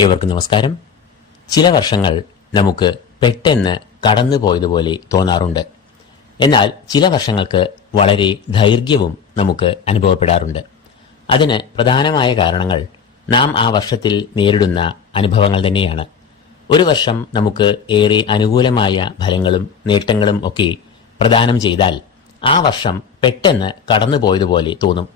ഏവർക്കും നമസ്കാരം. ചില വർഷങ്ങൾ നമുക്ക് പെട്ടെന്ന് കടന്നു പോയതുപോലെ തോന്നാറുണ്ട്. എന്നാൽ ചില വർഷങ്ങൾക്ക് വളരെ ദൈർഘ്യവും നമുക്ക് അനുഭവപ്പെടാറുണ്ട്. അതിന് പ്രധാനമായ കാരണങ്ങൾ നാം ആ വർഷത്തിൽ നേരിടുന്ന അനുഭവങ്ങൾ തന്നെയാണ്. ഒരു വർഷം നമുക്ക് ഏറെ അനുകൂലമായ ഫലങ്ങളും നേട്ടങ്ങളും ഒക്കെ പ്രദാനം ചെയ്താൽ ആ വർഷം പെട്ടെന്ന് കടന്നുപോയതുപോലെ തോന്നും.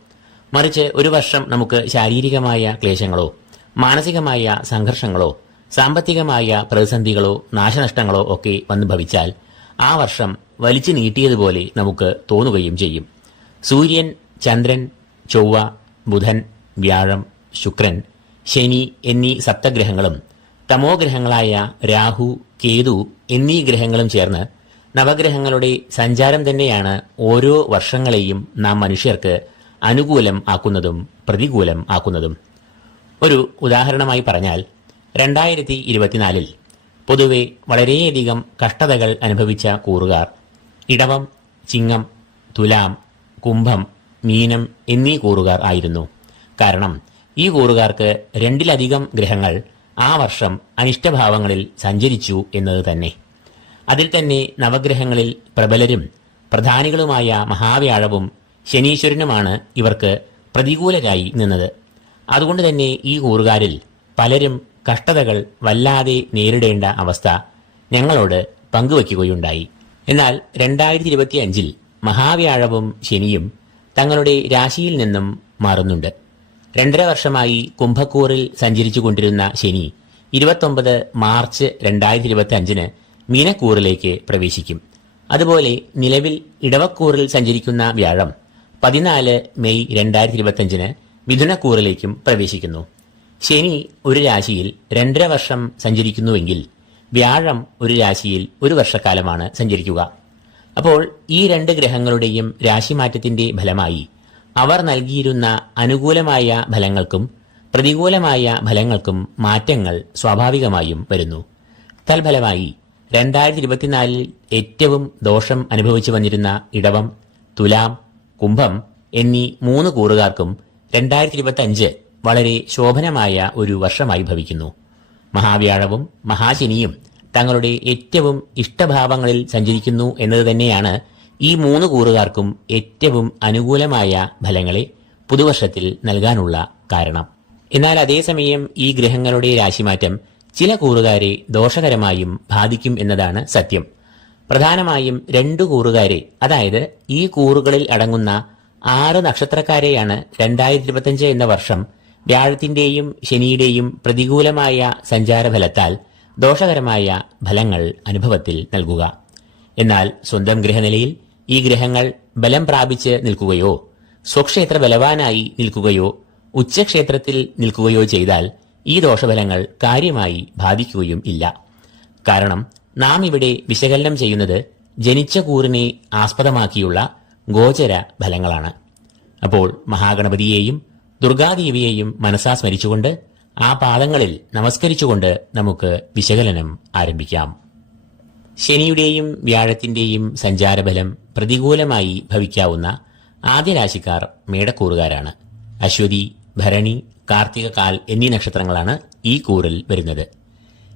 മറിച്ച് ഒരു വർഷം നമുക്ക് ശാരീരികമായ ക്ലേശങ്ങളോ മാനസികമായ സംഘർഷങ്ങളോ സാമ്പത്തികമായ പ്രതിസന്ധികളോ നാശനഷ്ടങ്ങളോ ഒക്കെ വന്നു ഭവിച്ചാൽ ആ വർഷം വലിച്ചു നീട്ടിയതുപോലെ നമുക്ക് തോന്നുകയും ചെയ്യും. സൂര്യൻ ചന്ദ്രൻ ചൊവ്വ ബുധൻ വ്യാഴം ശുക്രൻ ശനി എന്നീ സപ്തഗ്രഹങ്ങളും തമോഗ്രഹങ്ങളായ രാഹു കേതു എന്നീ ഗ്രഹങ്ങളും ചേർന്ന് നവഗ്രഹങ്ങളുടെ സഞ്ചാരം തന്നെയാണ് ഓരോ വർഷങ്ങളെയും നാം മനുഷ്യർക്ക് അനുകൂലം ആക്കുന്നതും പ്രതികൂലം ആക്കുന്നതും. ഒരു ഉദാഹരണമായി പറഞ്ഞാൽ രണ്ടായിരത്തി ഇരുപത്തിനാലിൽ പൊതുവെ വളരെയധികം കഷ്ടതകൾ അനുഭവിച്ച കൂറുകാർ ഇടവം ചിങ്ങം തുലാം കുംഭം മീനം എന്നീ കൂറുകാർ ആയിരുന്നു. കാരണം ഈ കൂറുകാർക്ക് രണ്ടിലധികം ഗ്രഹങ്ങൾ ആ വർഷം അനിഷ്ടഭാവങ്ങളിൽ സഞ്ചരിച്ചു എന്നത് തന്നെ. അതിൽ തന്നെ നവഗ്രഹങ്ങളിൽ പ്രബലരും പ്രധാനികളുമായ മഹാവ്യാഴവും ശനീശ്വരനുമാണ് ഇവർക്ക് പ്രതികൂലരായി നിന്നത്. അതുകൊണ്ട് തന്നെ ഈ കൂറുകാരിൽ പലരും കഷ്ടതകൾ വല്ലാതെ നേരിടേണ്ട അവസ്ഥ ഞങ്ങളോട് പങ്കുവയ്ക്കുകയുണ്ടായി എന്നാൽ രണ്ടായിരത്തി ഇരുപത്തി അഞ്ചിൽ മഹാവ്യാഴവും ശനിയും തങ്ങളുടെ രാശിയിൽ നിന്നും മാറുന്നുണ്ട്. രണ്ടര വർഷമായി കുംഭക്കൂറിൽ സഞ്ചരിച്ചു കൊണ്ടിരുന്ന ശനി ഇരുപത്തൊമ്പത് മാർച്ച് രണ്ടായിരത്തി ഇരുപത്തി അഞ്ചിന് മീനക്കൂറിലേക്ക് പ്രവേശിക്കും. അതുപോലെ നിലവിൽ ഇടവക്കൂറിൽ സഞ്ചരിക്കുന്ന വ്യാഴം പതിനാല് മെയ് രണ്ടായിരത്തി ഇരുപത്തിയഞ്ചിന് മിഥുനക്കൂറിലേക്കും പ്രവേശിക്കുന്നു. ശനി ഒരു രാശിയിൽ രണ്ടര വർഷം സഞ്ചരിക്കുന്നുവെങ്കിൽ വ്യാഴം ഒരു രാശിയിൽ ഒരു വർഷക്കാലമാണ് സഞ്ചരിക്കുക. അപ്പോൾ ഈ രണ്ട് ഗ്രഹങ്ങളുടെയും രാശിമാറ്റത്തിന്റെ ഫലമായി അവർ നൽകിയിരുന്ന അനുകൂലമായ ഫലങ്ങൾക്കും പ്രതികൂലമായ ഫലങ്ങൾക്കും മാറ്റങ്ങൾ സ്വാഭാവികമായും വരുന്നു. തൽഫലമായി രണ്ടായിരത്തി ഇരുപത്തിനാലിൽ ഏറ്റവും ദോഷം അനുഭവിച്ചു വന്നിരുന്ന ഇടവം തുലാം കുംഭം എന്നീ മൂന്ന് കൂറുകാർക്കും രണ്ടായിരത്തി ഇരുപത്തി അഞ്ച് വളരെ ശോഭനമായ ഒരു വർഷമായി ഭവിക്കുന്നു. മഹാവ്യാഴവും മഹാശനിയും തങ്ങളുടെ ഏറ്റവും ഇഷ്ടഭാവങ്ങളിൽ സഞ്ചരിക്കുന്നു എന്നത് തന്നെയാണ് ഈ മൂന്ന് കൂറുകാർക്കും ഏറ്റവും അനുകൂലമായ ഫലങ്ങളെ പുതുവർഷത്തിൽ നൽകാനുള്ള കാരണം. എന്നാൽ അതേസമയം ഈ ഗ്രഹങ്ങളുടെ രാശിമാറ്റം ചില കൂറുകാരെ ദോഷകരമായും ബാധിക്കും എന്നതാണ് സത്യം. പ്രധാനമായും രണ്ടു കൂറുകാരെ അതായത് ഈ കൂറുകളിൽ അടങ്ങുന്ന ആറ് നക്ഷത്രക്കാരെയാണ് രണ്ടായിരത്തി ഇരുപത്തിയഞ്ച് എന്ന വർഷം വ്യാഴത്തിന്റെയും ശനിയുടെയും പ്രതികൂലമായ സഞ്ചാരഫലത്താൽ ദോഷകരമായ ഫലങ്ങൾ അനുഭവത്തിൽ നൽകുക. എന്നാൽ സ്വന്തം ഗ്രഹനിലയിൽ ഈ ഗ്രഹങ്ങൾ ബലം പ്രാപിച്ച് നിൽക്കുകയോ സ്വക്ഷേത്ര ബലവാനായി നിൽക്കുകയോ ഉച്ചക്ഷേത്രത്തിൽ നിൽക്കുകയോ ചെയ്താൽ ഈ ദോഷഫലങ്ങൾ കാര്യമായി ബാധിക്കുകയും ഇല്ല. കാരണം നാം ഇവിടെ വിശകലനം ചെയ്യുന്നത് ജനിച്ച കൂറിനെ ആസ്പദമാക്കിയുള്ള ഗോചര ഫലങ്ങളാണ് അപ്പോൾ മഹാഗണപതിയെയും ദുർഗാദേവിയെയും മനസ്സാ സ്മരിച്ചുകൊണ്ട് ആ പാദങ്ങളിൽ നമസ്കരിച്ചുകൊണ്ട് നമുക്ക് വിശകലനം ആരംഭിക്കാം. ശനിയുടെയും വ്യാഴത്തിന്റെയും സഞ്ചാരബലം പ്രതികൂലമായി ഭവിക്കാവുന്ന ആദ്യ രാശിക്കാർ മേടക്കൂറുകാരാണ്. അശ്വതി ഭരണി കാർത്തിക കാൽ എന്നീ നക്ഷത്രങ്ങളാണ് ഈ കൂറിൽ വരുന്നത്.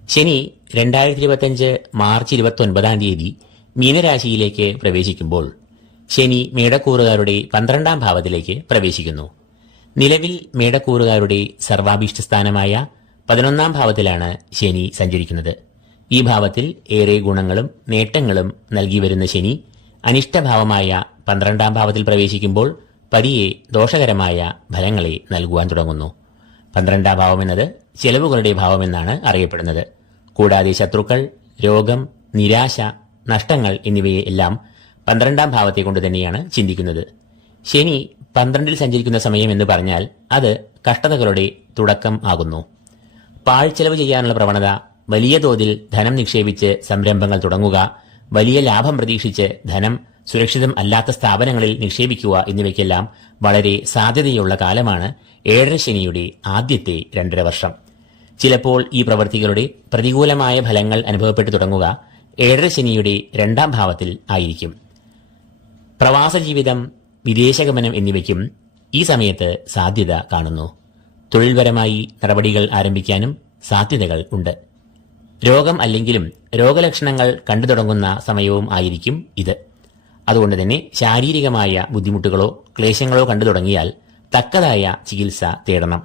ശനി രണ്ടായിരത്തി മാർച്ച് ഇരുപത്തി ഒൻപതാം തീയതി മീനരാശിയിലേക്ക് പ്രവേശിക്കുമ്പോൾ ശനി മേടക്കൂറുകാരുടെ പന്ത്രണ്ടാം ഭാവത്തിലേക്ക് പ്രവേശിക്കുന്നു. നിലവിൽ മേടക്കൂറുകാരുടെ സർവാഭീഷ്ട സ്ഥാനമായ പതിനൊന്നാം ഭാവത്തിലാണ് ശനി സഞ്ചരിക്കുന്നത്. ഈ ഭാവത്തിൽ ഏറെ ഗുണങ്ങളും നേട്ടങ്ങളും നൽകി വരുന്ന ശനി അനിഷ്ടഭാവമായ പന്ത്രണ്ടാം ഭാവത്തിൽ പ്രവേശിക്കുമ്പോൾ പതിയെ ദോഷകരമായ ഫലങ്ങളെ നൽകുവാൻ തുടങ്ങുന്നു. പന്ത്രണ്ടാം ഭാവം എന്നത് ചെലവുകളുടെ ഭാവമെന്നാണ് അറിയപ്പെടുന്നത്. കൂടാതെ ശത്രുക്കൾ രോഗം നിരാശ നഷ്ടങ്ങൾ എന്നിവയെ എല്ലാം പന്ത്രണ്ടാം ഭാവത്തെ കൊണ്ട് തന്നെയാണ് ചിന്തിക്കുന്നത്. ശനി പന്ത്രണ്ടിൽ സഞ്ചരിക്കുന്ന സമയം എന്ന് പറഞ്ഞാൽ അത് കഷ്ടതകളുടെ തുടക്കം ആകുന്നു. പാഴ്ചെലവ് ചെയ്യാനുള്ള പ്രവണത വലിയ തോതിൽ ധനം നിക്ഷേപിച്ച് സംരംഭങ്ങൾ തുടങ്ങുക വലിയ ലാഭം പ്രതീക്ഷിച്ച് ധനം സുരക്ഷിതം അല്ലാത്ത സ്ഥാപനങ്ങളിൽ നിക്ഷേപിക്കുക എന്നിവയ്ക്കെല്ലാം വളരെ സാധ്യതയുള്ള കാലമാണ് ഏഴര ശനിയുടെ ആദ്യത്തെ രണ്ടര വർഷം. ചിലപ്പോൾ ഈ പ്രവൃത്തികളുടെ പ്രതികൂലമായ ഫലങ്ങൾ അനുഭവപ്പെട്ടു തുടങ്ങുക ഏഴര ശനിയുടെ രണ്ടാം ഭാവത്തിൽ ആയിരിക്കും. പ്രവാസ ജീവിതം വിദേശഗമനം എന്നിവയ്ക്കും ഈ സമയത്ത് സാധ്യത കാണുന്നു. തൊഴിൽപരമായി നടപടികൾ ആരംഭിക്കാനും സാധ്യതകൾ ഉണ്ട്. രോഗം അല്ലെങ്കിലും രോഗലക്ഷണങ്ങൾ കണ്ടു തുടങ്ങുന്ന സമയവും ആയിരിക്കും ഇത്. അതുകൊണ്ട് തന്നെ ശാരീരികമായ ബുദ്ധിമുട്ടുകളോ ക്ലേശങ്ങളോ കണ്ടു തുടങ്ങിയാൽ തക്കതായ ചികിത്സ തേടണം.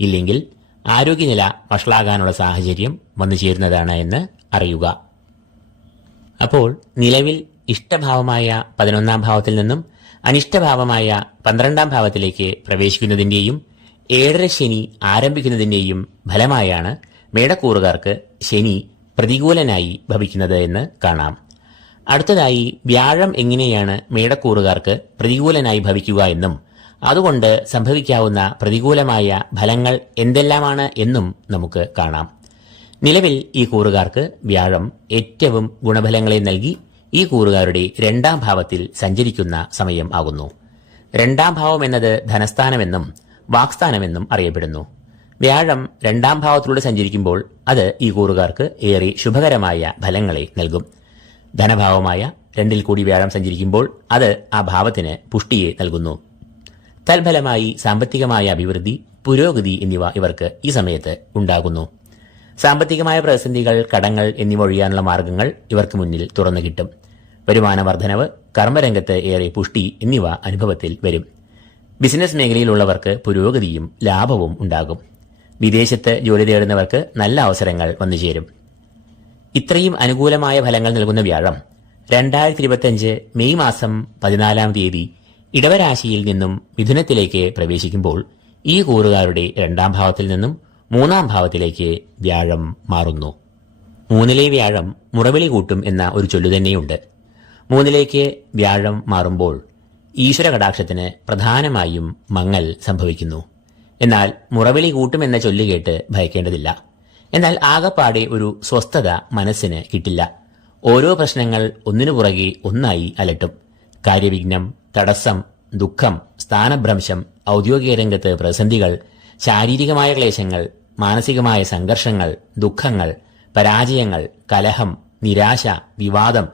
ഇല്ലെങ്കിൽ ആരോഗ്യനില വഷളാകാനുള്ള സാഹചര്യം വന്നു ചേരുന്നതാണ് എന്ന് അറിയുക. അപ്പോൾ നിലവിൽ ഇഷ്ടഭാവമായ പതിനൊന്നാം ഭാവത്തിൽ നിന്നും അനിഷ്ടഭാവമായ പന്ത്രണ്ടാം ഭാവത്തിലേക്ക് പ്രവേശിക്കുന്നതിന്റെയും ഏഴര ശനി ആരംഭിക്കുന്നതിന്റെയും ഫലമായാണ് മേടക്കൂറുകാർക്ക് ശനി പ്രതികൂലനായി ഭവിക്കുന്നത് എന്ന് കാണാം. അടുത്തതായി വ്യാഴം എങ്ങനെയാണ് മേടക്കൂറുകാർക്ക് പ്രതികൂലനായി ഭവിക്കുക എന്നും അതുകൊണ്ട് സംഭവിക്കാവുന്ന പ്രതികൂലമായ ഫലങ്ങൾ എന്തെല്ലാമാണ് എന്നും നമുക്ക് കാണാം. നിലവിൽ ഈ കൂറുകാർക്ക് വ്യാഴം ഏറ്റവും ഗുണഫലങ്ങളെ നൽകി ഈ കൂറുകാരുടെ രണ്ടാം ഭാവത്തിൽ സഞ്ചരിക്കുന്ന സമയം ആകുന്നു. രണ്ടാം ഭാവം എന്നത് ധനസ്ഥാനമെന്നും വാക്സ്ഥാനമെന്നും അറിയപ്പെടുന്നു. വ്യാഴം രണ്ടാം ഭാവത്തിലൂടെ സഞ്ചരിക്കുമ്പോൾ അത് ഈ കൂറുകാർക്ക് ഏറെ ശുഭകരമായ ഫലങ്ങളെ നൽകും. ധനഭാവമായ രണ്ടിൽ കൂടി വ്യാഴം സഞ്ചരിക്കുമ്പോൾ അത് ആ ഭാവത്തിന് പുഷ്ടിയെ നൽകുന്നു. തൽഫലമായി സാമ്പത്തികമായ അഭിവൃദ്ധി പുരോഗതി എന്നിവ ഇവർക്ക് ഈ സമയത്ത് ഉണ്ടാകുന്നു. സാമ്പത്തികമായ പ്രതിസന്ധികൾ കടങ്ങൾ എന്നിവ ഒഴിയാനുള്ള മാർഗങ്ങൾ ഇവർക്ക് മുന്നിൽ തുറന്നു കിട്ടും. വരുമാന വർധനവ് കർമ്മരംഗത്ത് ഏറെ പുഷ്ടി എന്നിവ അനുഭവത്തിൽ വരും. ബിസിനസ് മേഖലയിലുള്ളവർക്ക് പുരോഗതിയും ലാഭവും ഉണ്ടാകും. വിദേശത്ത് ജോലി തേടുന്നവർക്ക് നല്ല അവസരങ്ങൾ വന്നുചേരും ഇത്രയും അനുകൂലമായ ഫലങ്ങൾ നൽകുന്ന വ്യാഴം രണ്ടായിരത്തി ഇരുപത്തിയഞ്ച് മെയ് മാസം പതിനാലാം തീയതി ഇടവരാശിയിൽ നിന്നും മിഥുനത്തിലേക്ക് പ്രവേശിക്കുമ്പോൾ ഈ കൂറുകാരുടെ രണ്ടാം ഭാവത്തിൽ നിന്നും മൂന്നാം ഭാവത്തിലേക്ക് വ്യാഴം മാറുന്നു. മൂന്നിലെ വ്യാഴം മുറവിളി കൂട്ടും എന്ന ഒരു ചൊല്ലു തന്നെയുണ്ട്. മൂന്നിലേക്ക് വ്യാഴം മാറുമ്പോൾ ഈശ്വര കടാക്ഷത്തിന് പ്രധാനമായും മങ്ങൽ സംഭവിക്കുന്നു. എന്നാൽ മുറവിളി കൂട്ടുമെന്ന ചൊല്ലു കേട്ട് ഭയക്കേണ്ടതില്ല. എന്നാൽ ആകപ്പാടെ ഒരു സ്വസ്ഥത മനസ്സിന് കിട്ടില്ല. ഓരോ പ്രശ്നങ്ങൾ ഒന്നിനു പുറകെ ഒന്നായി അലട്ടും. കാര്യവിഘ്നം തടസ്സം ദുഃഖം സ്ഥാനഭ്രംശം ഔദ്യോഗിക രംഗത്ത് പ്രതിസന്ധികൾ ശാരീരികമായ ക്ലേശങ്ങൾ മാനസികമായ സംഘർഷങ്ങൾ ദുഃഖങ്ങൾ പരാജയങ്ങൾ കലഹം നിരാശ വിവാദം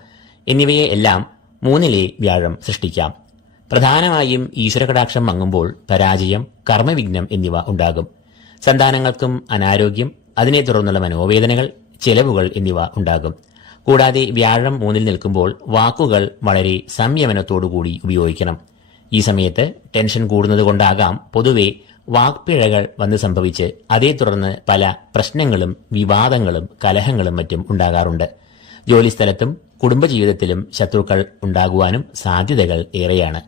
എന്നിവയെ എല്ലാം മൂന്നിലെ വ്യാഴം സൃഷ്ടിക്കാം. പ്രധാനമായും ഈശ്വരകടാക്ഷം മങ്ങുമ്പോൾ പരാജയം കർമ്മവിഘ്നം എന്നിവ ഉണ്ടാകും. സന്താനങ്ങൾക്കും അനാരോഗ്യം അതിനെ തുടർന്നുള്ള മനോവേദനകൾ ചെലവുകൾ എന്നിവ ഉണ്ടാകും. കൂടാതെ വ്യാഴം മൂന്നിൽ നിൽക്കുമ്പോൾ വാക്കുകൾ വളരെ സംയമനത്തോടുകൂടി ഉപയോഗിക്കണം. ഈ സമയത്ത് ടെൻഷൻ കൂടുന്നത് കൊണ്ടാകാം പൊതുവെ വാക്പിഴകൾ വന്ന് സംഭവിച്ച് അതേ തുടർന്ന് പല പ്രശ്നങ്ങളും വിവാദങ്ങളും കലഹങ്ങളും മറ്റും ഉണ്ടാകാറുണ്ട്. ജോലിസ്ഥലത്തും കുടുംബജീവിതത്തിലും ശത്രുക്കൾ ഉണ്ടാകുവാനും സാധ്യതകൾ ഏറെയാണ്.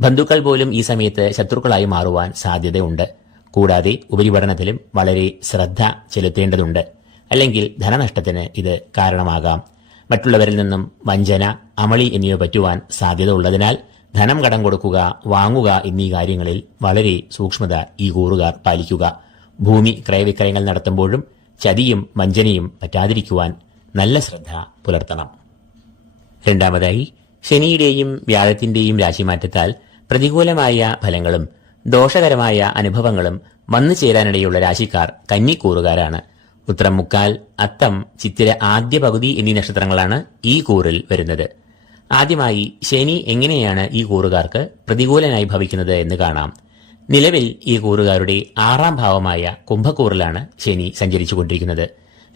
ബന്ധുക്കൾ പോലും ഈ സമയത്ത് ശത്രുക്കളായി മാറുവാൻ സാധ്യതയുണ്ട്. കൂടാതെ ഉപരിപഠനത്തിലും വളരെ ശ്രദ്ധ ചെലുത്തേണ്ടതുണ്ട്. അല്ലെങ്കിൽ ധനനഷ്ടത്തിന് ഇത് കാരണമാകാം. മറ്റുള്ളവരിൽ നിന്നും വഞ്ചന അമളി എന്നിവ പറ്റുവാൻ സാധ്യത ഉള്ളതിനാൽ ധനം കടം കൊടുക്കുക വാങ്ങുക എന്നീ കാര്യങ്ങളിൽ വളരെ സൂക്ഷ്മത ഈ കൂറുകാർ പാലിക്കുക. ഭൂമി ക്രയവിക്രയങ്ങൾ നടത്തുമ്പോഴും ചതിയും വഞ്ചനയും പറ്റാതിരിക്കുവാൻ നല്ല ശ്രദ്ധ പുലർത്തണം. രണ്ടാമതായി ശനിയുടെയും വ്യാഴത്തിന്റെയും രാശിമാറ്റത്താൽ പ്രതികൂലമായ ഫലങ്ങളും ദോഷകരമായ അനുഭവങ്ങളും വന്നു ചേരാനിടയുള്ള രാശിക്കാർ കന്നിക്കൂറുകാരാണ്. ഉത്തരം മുക്കാൽ അത്തം ചിത്തിര ആദ്യ പകുതി എന്നീ നക്ഷത്രങ്ങളാണ് ഈ കൂറിൽ വരുന്നത്. ആദ്യമായി ശനി എങ്ങനെയാണ് ഈ കൂറുകാർക്ക് പ്രതികൂലനായി ഭവിക്കുന്നത് എന്ന് കാണാം. നിലവിൽ ഈ കൂറുകാരുടെ ആറാം ഭാവമായ കുംഭക്കൂറിലാണ് ശനി സഞ്ചരിച്ചുകൊണ്ടിരിക്കുന്നത്.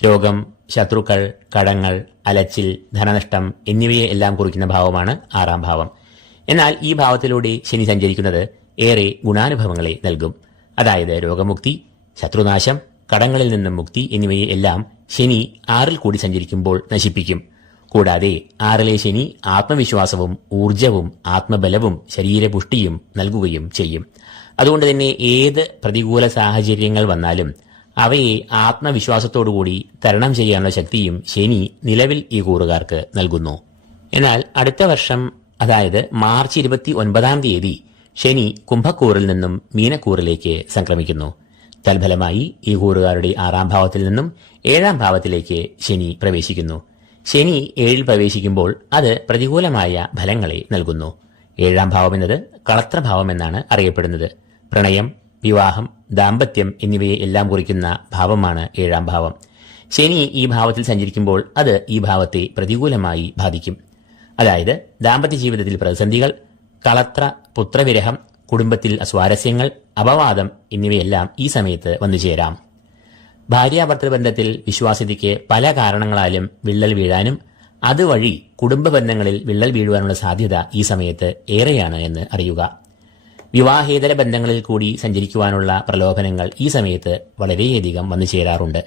രോഗം ശത്രുക്കൾ കടങ്ങൾ അലച്ചിൽ ധനനഷ്ടം എന്നിവയെ എല്ലാം കുറിക്കുന്ന ഭാവമാണ് ആറാം ഭാവം. എന്നാൽ ഈ ഭാവത്തിലൂടെ ശനി സഞ്ചരിക്കുന്നത് ഏറെ ഗുണാനുഭവങ്ങളെ നൽകും. അതായത് രോഗമുക്തി ശത്രുനാശം കടങ്ങളിൽ നിന്നും മുക്തി എന്നിവയെ എല്ലാം ശനി ആറിൽ കൂടി സഞ്ചരിക്കുമ്പോൾ നശിപ്പിക്കും. കൂടാതെ ആറിലെ ശനി ആത്മവിശ്വാസവും ഊർജവും ആത്മബലവും ശരീരപുഷ്ടിയും നൽകുകയും ചെയ്യും. അതുകൊണ്ട് തന്നെ ഏത് പ്രതികൂല സാഹചര്യങ്ങൾ വന്നാലും അവയെ ആത്മവിശ്വാസത്തോടുകൂടി തരണം ചെയ്യാനുള്ള ശക്തിയും ശനി നിലവിൽ ഈ കൂറുകാർക്ക് നൽകുന്നു. എന്നാൽ അടുത്ത വർഷം അതായത് മാർച്ച് ഇരുപത്തി ഒൻപതാം തീയതി ശനി കുംഭക്കൂറിൽ നിന്നും മീനക്കൂറിലേക്ക് സംക്രമിക്കുന്നു. തൽഫലമായി ഈ കൂറുകാരുടെ ആറാം ഭാവത്തിൽ നിന്നും ഏഴാം ഭാവത്തിലേക്ക് ശനി പ്രവേശിക്കുന്നു. ശനി ഏഴിൽ പ്രവേശിക്കുമ്പോൾ അത് പ്രതികൂലമായ ഫലങ്ങളെ നൽകുന്നു. ഏഴാം ഭാവം എന്നത് കളത്രഭാവം എന്നാണ് അറിയപ്പെടുന്നത്. പ്രണയം വിവാഹം ദാമ്പത്യം എന്നിവയെ എല്ലാം കുറിക്കുന്ന ഭാവമാണ് ഏഴാം ഭാവം. ശനി ഈ ഭാവത്തിൽ സഞ്ചരിക്കുമ്പോൾ അത് ഈ ഭാവത്തെ പ്രതികൂലമായി ബാധിക്കും. അതായത് ദാമ്പത്യ ജീവിതത്തിൽ പ്രതിസന്ധികൾ കളത്ര പുത്രവിരഹം കുടുംബത്തിൽ അസ്വാരസ്യങ്ങൾ അപവാദം എന്നിവയെല്ലാം ഈ സമയത്ത് വന്നു ചേരാം ഭാര്യാഭർത്തൃ ബന്ധത്തിൽ വിശ്വാസ്യതയ്ക്ക് പല കാരണങ്ങളാലും വിള്ളൽ വീഴാനും അതുവഴി കുടുംബ ബന്ധങ്ങളിൽ വിള്ളൽ വീഴുവാനുള്ള സാധ്യത ഈ സമയത്ത് ഏറെയാണ് എന്ന് അറിയുക. വിവാഹേതര ബന്ധങ്ങളിൽ കൂടി സഞ്ചരിക്കുവാനുള്ള പ്രലോഭനങ്ങൾ ഈ സമയത്ത് വളരെയധികം വന്നു ചേരാറുണ്ട്.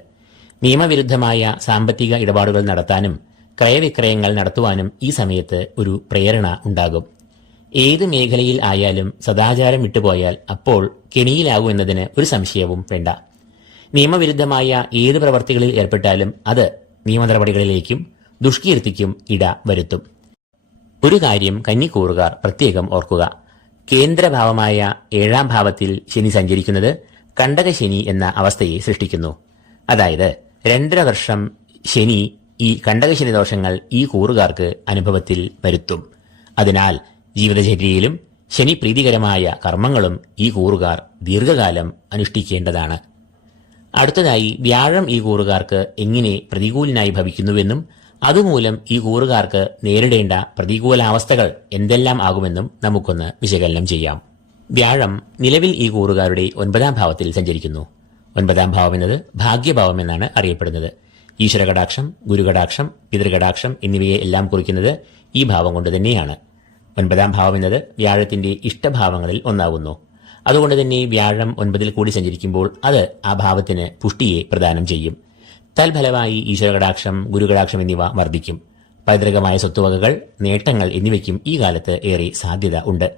നിയമവിരുദ്ധമായ സാമ്പത്തിക ഇടപാടുകൾ നടത്താനും ക്രയവിക്രയങ്ങൾ നടത്തുവാനും ഈ സമയത്ത് ഒരു പ്രേരണ ഉണ്ടാകും. ഏത് മേഖലയിൽ ആയാലും സദാചാരം വിട്ടുപോയാൽ അപ്പോൾ കെണിയിലാകും എന്നതിന് ഒരു സംശയവും വേണ്ട. നിയമവിരുദ്ധമായ ഏത് പ്രവർത്തികളിൽ ഏർപ്പെട്ടാലും അത് നിയമ നടപടികളിലേക്കും ദുഷ്കീർത്തിക്കും ഇട വരുത്തും. ഒരു കാര്യം കന്നിക്കൂറുകാർ പ്രത്യേകം ഓർക്കുക. കേന്ദ്രഭാവമായ ഏഴാം ഭാവത്തിൽ ശനി സഞ്ചരിക്കുന്നത് കണ്ടകശനി എന്ന അവസ്ഥയെ സൃഷ്ടിക്കുന്നു. അതായത് രണ്ടര വർഷം ശനി ഈ കണ്ടകശനി ദോഷങ്ങൾ ഈ കൂറുകാർക്ക് അനുഭവത്തിൽ വരുത്തും. അതിനാൽ ജീവിതചര്യയിലും ശനി പ്രീതികരമായ കർമ്മങ്ങളും ഈ കൂറുകാർ ദീർഘകാലം അനുഷ്ഠിക്കേണ്ടതാണ്. അടുത്തതായി വ്യാഴം ഈ കൂറുകാർക്ക് എങ്ങനെ പ്രതികൂലനായി ഭവിക്കുന്നുവെന്നും അതുമൂലം ഈ കൂറുകാർക്ക് നേരിടേണ്ട പ്രതികൂലാവസ്ഥകൾ എന്തെല്ലാം ആകുമെന്നും നമുക്കൊന്ന് വിശകലനം ചെയ്യാം. വ്യാഴം നിലവിൽ ഈ കൂറുകാരുടെ ഒൻപതാം ഭാവത്തിൽ സഞ്ചരിക്കുന്നു. ഒൻപതാം ഭാവം എന്നത് ഭാഗ്യഭാവം എന്നാണ് അറിയപ്പെടുന്നത്. ഈശ്വരകടാക്ഷം ഗുരുകടാക്ഷം പിതൃകടാക്ഷം എന്നിവയെ എല്ലാം കുറിക്കുന്നത് ഈ ഭാവം കൊണ്ട് തന്നെയാണ്. ഒൻപതാം ഭാവം എന്നത് വ്യാഴത്തിന്റെ ഇഷ്ടഭാവങ്ങളിൽ ഒന്നാകുന്നു. അതുകൊണ്ട് തന്നെ വ്യാഴം ഒൻപതിൽ കൂടി സഞ്ചരിക്കുമ്പോൾ അത് ആ ഭാവത്തിന് പുഷ്ടിയെ പ്രദാനം ചെയ്യും. തൽഫലമായി ഈശ്വരകടാക്ഷം ഗുരുകടാക്ഷം എന്നിവ വർദ്ധിക്കും. പൈതൃകമായ സ്വത്തുവകകൾ നേട്ടങ്ങൾ എന്നിവയ്ക്കും ഈ കാലത്ത് ഏറെ സാധ്യത ഉണ്ട്.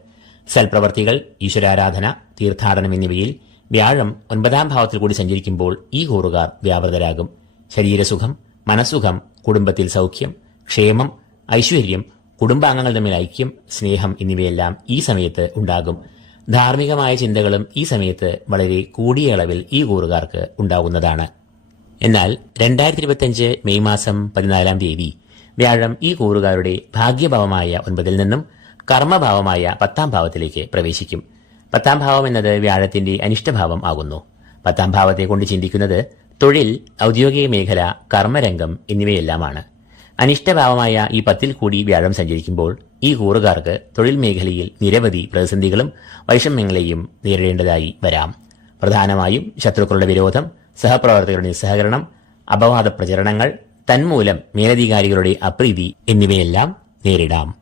സൽപ്രവർത്തികൾ ഈശ്വരാരാധന തീർത്ഥാടനം എന്നിവയിൽ വ്യാഴം ഒൻപതാം ഭാവത്തിൽ കൂടി സഞ്ചരിക്കുമ്പോൾ ഈ കൂറുകാർ വ്യാപൃതരാകും. ശരീരസുഖം മനസ്സുഖം കുടുംബത്തിൽ സൗഖ്യം ക്ഷേമം ഐശ്വര്യം കുടുംബാംഗങ്ങൾ തമ്മിൽ ഐക്യം സ്നേഹം എന്നിവയെല്ലാം ഈ സമയത്ത് ഉണ്ടാകും. ധാർമ്മികമായ ചിന്തകളും ഈ സമയത്ത് വളരെ കൂടിയ അളവിൽ ഈ കൂറുകാർക്ക് ഉണ്ടാകുന്നതാണ്. എന്നാൽ രണ്ടായിരത്തി ഇരുപത്തിയഞ്ച് മെയ് മാസം പതിനാലാം തീയതി വ്യാഴം ഈ കൂറുകാരുടെ ഭാഗ്യഭാവമായ ഒൻപതിൽ നിന്നും കർമ്മഭാവമായ പത്താം ഭാവത്തിലേക്ക് പ്രവേശിക്കും. പത്താം ഭാവം എന്നത് വ്യാഴത്തിന്റെ അനിഷ്ടഭാവം ആകുന്നു. പത്താം ഭാവത്തെ കൊണ്ട് ചിന്തിക്കുന്നത് തൊഴിൽ ഔദ്യോഗിക മേഖല കർമ്മരംഗം എന്നിവയെല്ലാമാണ്. അനിഷ്ടഭാവമായ ഈ പത്തിൽ കൂടി വ്യാഴം സഞ്ചരിക്കുമ്പോൾ ഈ കൂറുകാർക്ക് തൊഴിൽ മേഖലയിൽ നിരവധി പ്രതിസന്ധികളും വൈഷമ്യങ്ങളെയും നേരിടേണ്ടതായി വരാം. പ്രധാനമായും ശത്രുക്കളുടെ വിരോധം സഹപ്രവർത്തകരുടെ നിസ്സഹകരണം അപവാദ പ്രചരണങ്ങൾ തന്മൂലം മേലധികാരികളുടെ അപ്രീതി എന്നിവയെല്ലാം നേരിടാം.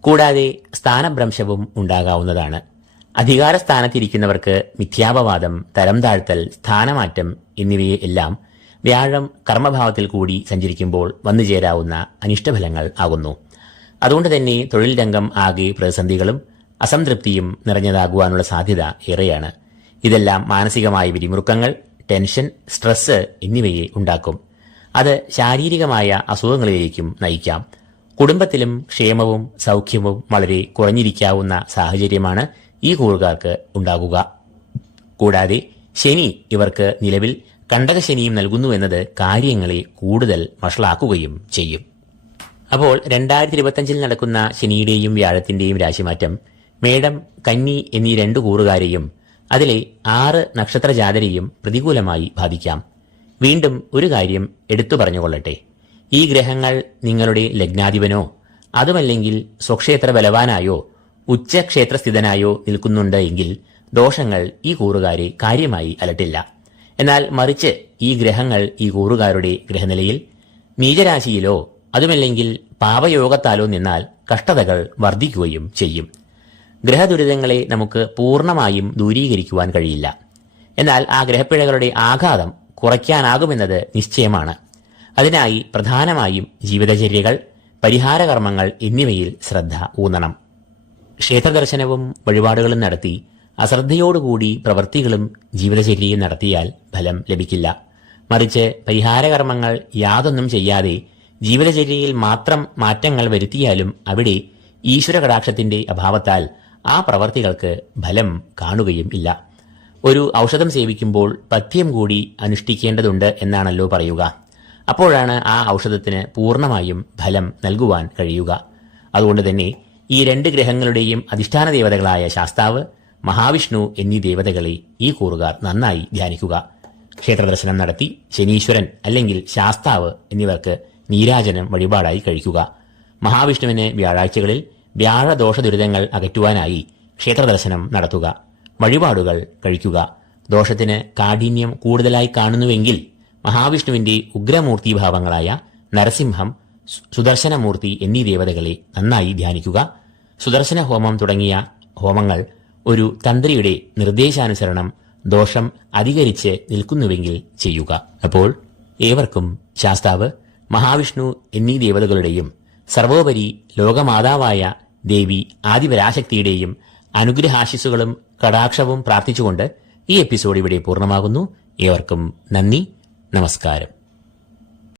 കൂടാതെ സ്ഥാനഭ്രംശവും ഉണ്ടാകാവുന്നതാണ്. അധികാര സ്ഥാനത്തിരിക്കുന്നവർക്ക് മിഥ്യാപവാദം തരം താഴ്ത്തൽ സ്ഥാനമാറ്റം എന്നിവയെ എല്ലാം വ്യാഴം കർമ്മഭാവത്തിൽ കൂടി സഞ്ചരിക്കുമ്പോൾ വന്നുചേരാവുന്ന അനിഷ്ടഫലങ്ങൾ ആകുന്നു. അതുകൊണ്ട് തന്നെ തൊഴിൽ രംഗം ആകെ പ്രതിസന്ധികളും അസംതൃപ്തിയും നിറഞ്ഞതാകുവാനുള്ള സാധ്യത ഏറെയാണ്. ഇതെല്ലാം മാനസികമായ പിരിമുറുക്കങ്ങൾ ടെൻഷൻ സ്ട്രെസ് എന്നിവയെ ഉണ്ടാക്കും. അത് ശാരീരികമായ അസുഖങ്ങളിലേക്കും നയിക്കാം. കുടുംബത്തിലും ക്ഷേമവും സൗഖ്യവും വളരെ കുറഞ്ഞിരിക്കാവുന്ന സാഹചര്യമാണ് ഈ കൂറുകാർക്ക് ഉണ്ടാകുക. കൂടാതെ ശനി ഇവർക്ക് നിലവിൽ കണ്ടകശനിയും നൽകുന്നു എന്നത് കാര്യങ്ങളെ കൂടുതൽ വഷളാക്കുകയും ചെയ്യും. അപ്പോൾ രണ്ടായിരത്തി ഇരുപത്തിയഞ്ചിൽ നടക്കുന്ന ശനിയുടെയും വ്യാഴത്തിന്റെയും രാശിമാറ്റം മേടം കന്നി എന്നീ രണ്ടു കൂറുകാരെയും അതിലെ ആറ് നക്ഷത്ര ജാതരെയും പ്രതികൂലമായി ബാധിക്കാം. വീണ്ടും ഒരു കാര്യം എടുത്തു പറഞ്ഞുകൊള്ളട്ടെ. ഈ ഗ്രഹങ്ങൾ നിങ്ങളുടെ ലഗ്നാധിപനോ അതുമല്ലെങ്കിൽ സ്വക്ഷേത്ര ബലവാനായോ ഉച്ചക്ഷേത്രസ്ഥിതനായോ നിൽക്കുന്നുണ്ട് എങ്കിൽ ദോഷങ്ങൾ ഈ കൂറുകാരെ കാര്യമായി അലട്ടില്ല. എന്നാൽ മറിച്ച് ഈ ഗ്രഹങ്ങൾ ഈ കൂറുകാരുടെ ഗ്രഹനിലയിൽ നീചരാശിയിലോ അതുമല്ലെങ്കിൽ പാപയോഗത്താലോ നിന്നാൽ കഷ്ടതകൾ വർദ്ധിക്കുകയും ചെയ്യും. ഗ്രഹദുരിതങ്ങളെ നമുക്ക് പൂർണമായും ദൂരീകരിക്കുവാൻ കഴിയില്ല. എന്നാൽ ആ ഗ്രഹപ്പിഴകളുടെ ആഘാതം കുറയ്ക്കാനാകുമെന്നത് നിശ്ചയമാണ്. അതിനായി പ്രധാനമായും ജീവിതചര്യകൾ പരിഹാരകർമ്മങ്ങൾ എന്നിവയിൽ ശ്രദ്ധ ഊന്നണം. ക്ഷേത്രദർശനവും വഴിപാടുകളും നടത്തി അശ്രദ്ധയോടുകൂടി പ്രവൃത്തികളും ജീവിതചര്യയും നടത്തിയാൽ ഫലം ലഭിക്കില്ല. മറിച്ച് പരിഹാരകർമ്മങ്ങൾ യാതൊന്നും ചെയ്യാതെ ജീവിതചര്യയിൽ മാത്രം മാറ്റങ്ങൾ വരുത്തിയാലും അവിടെ ഈശ്വര കടാക്ഷത്തിന്റെ അഭാവത്താൽ ആ പ്രവർത്തികൾക്ക് ഫലം കാണുകയും ഇല്ല. ഒരു ഔഷധം സേവിക്കുമ്പോൾ പഥ്യം കൂടി അനുഷ്ഠിക്കേണ്ടതുണ്ട് എന്നാണല്ലോ പറയുക. അപ്പോഴാണ് ആ ഔഷധത്തിന് പൂർണമായും ഫലം നൽകുവാൻ കഴിയുക. അതുകൊണ്ട് തന്നെ ഈ രണ്ട് ഗ്രഹങ്ങളുടെയും അധിഷ്ഠാന ദേവതകളായ ശാസ്താവ് മഹാവിഷ്ണു എന്നീ ദേവതകളെ ഈ കൂറുകാർ നന്നായി ധ്യാനിക്കുക. ക്ഷേത്രദർശനം നടത്തി ശനീശ്വരൻ അല്ലെങ്കിൽ ശാസ്താവ് എന്നിവർക്ക് നീരാജനം വഴിപാടായി കഴിക്കുക. മഹാവിഷ്ണുവിന് വ്യാഴാഴ്ചകളിൽ വ്യാഴദോഷ ദുരിതങ്ങൾ അകറ്റുവാനായി ക്ഷേത്രദർശനം നടത്തുക. വഴിപാടുകൾ കഴിക്കുക. ദോഷത്തിന് കാഠിന്യം കൂടുതലായി കാണുന്നുവെങ്കിൽ മഹാവിഷ്ണുവിന്റെ ഉഗ്രമൂർത്തിഭാവങ്ങളായ നരസിംഹം സുദർശനമൂർത്തി എന്നീ ദേവതകളെ നന്നായി ധ്യാനിക്കുക. സുദർശന ഹോമം തുടങ്ങിയ ഹോമങ്ങൾ ഒരു തന്ത്രിയുടെ നിർദ്ദേശാനുസരണം ദോഷം അധികരിച്ച് നിൽക്കുന്നുവെങ്കിൽ ചെയ്യുക. അപ്പോൾ ഏവർക്കും ശാസ്താവ് മഹാവിഷ്ണു എന്നീ ദേവതകളുടെയും സർവോപരി ലോകമാതാവായ ദേവി ആദിപരാശക്തിയുടെയും അനുഗ്രഹാശിസുകളും കടാക്ഷവും പ്രാർത്ഥിച്ചുകൊണ്ട് ഈ എപ്പിസോഡ് ഇവിടെ പൂർണമാകുന്നു. ഏവർക്കും നന്ദി. നമസ്കാരം.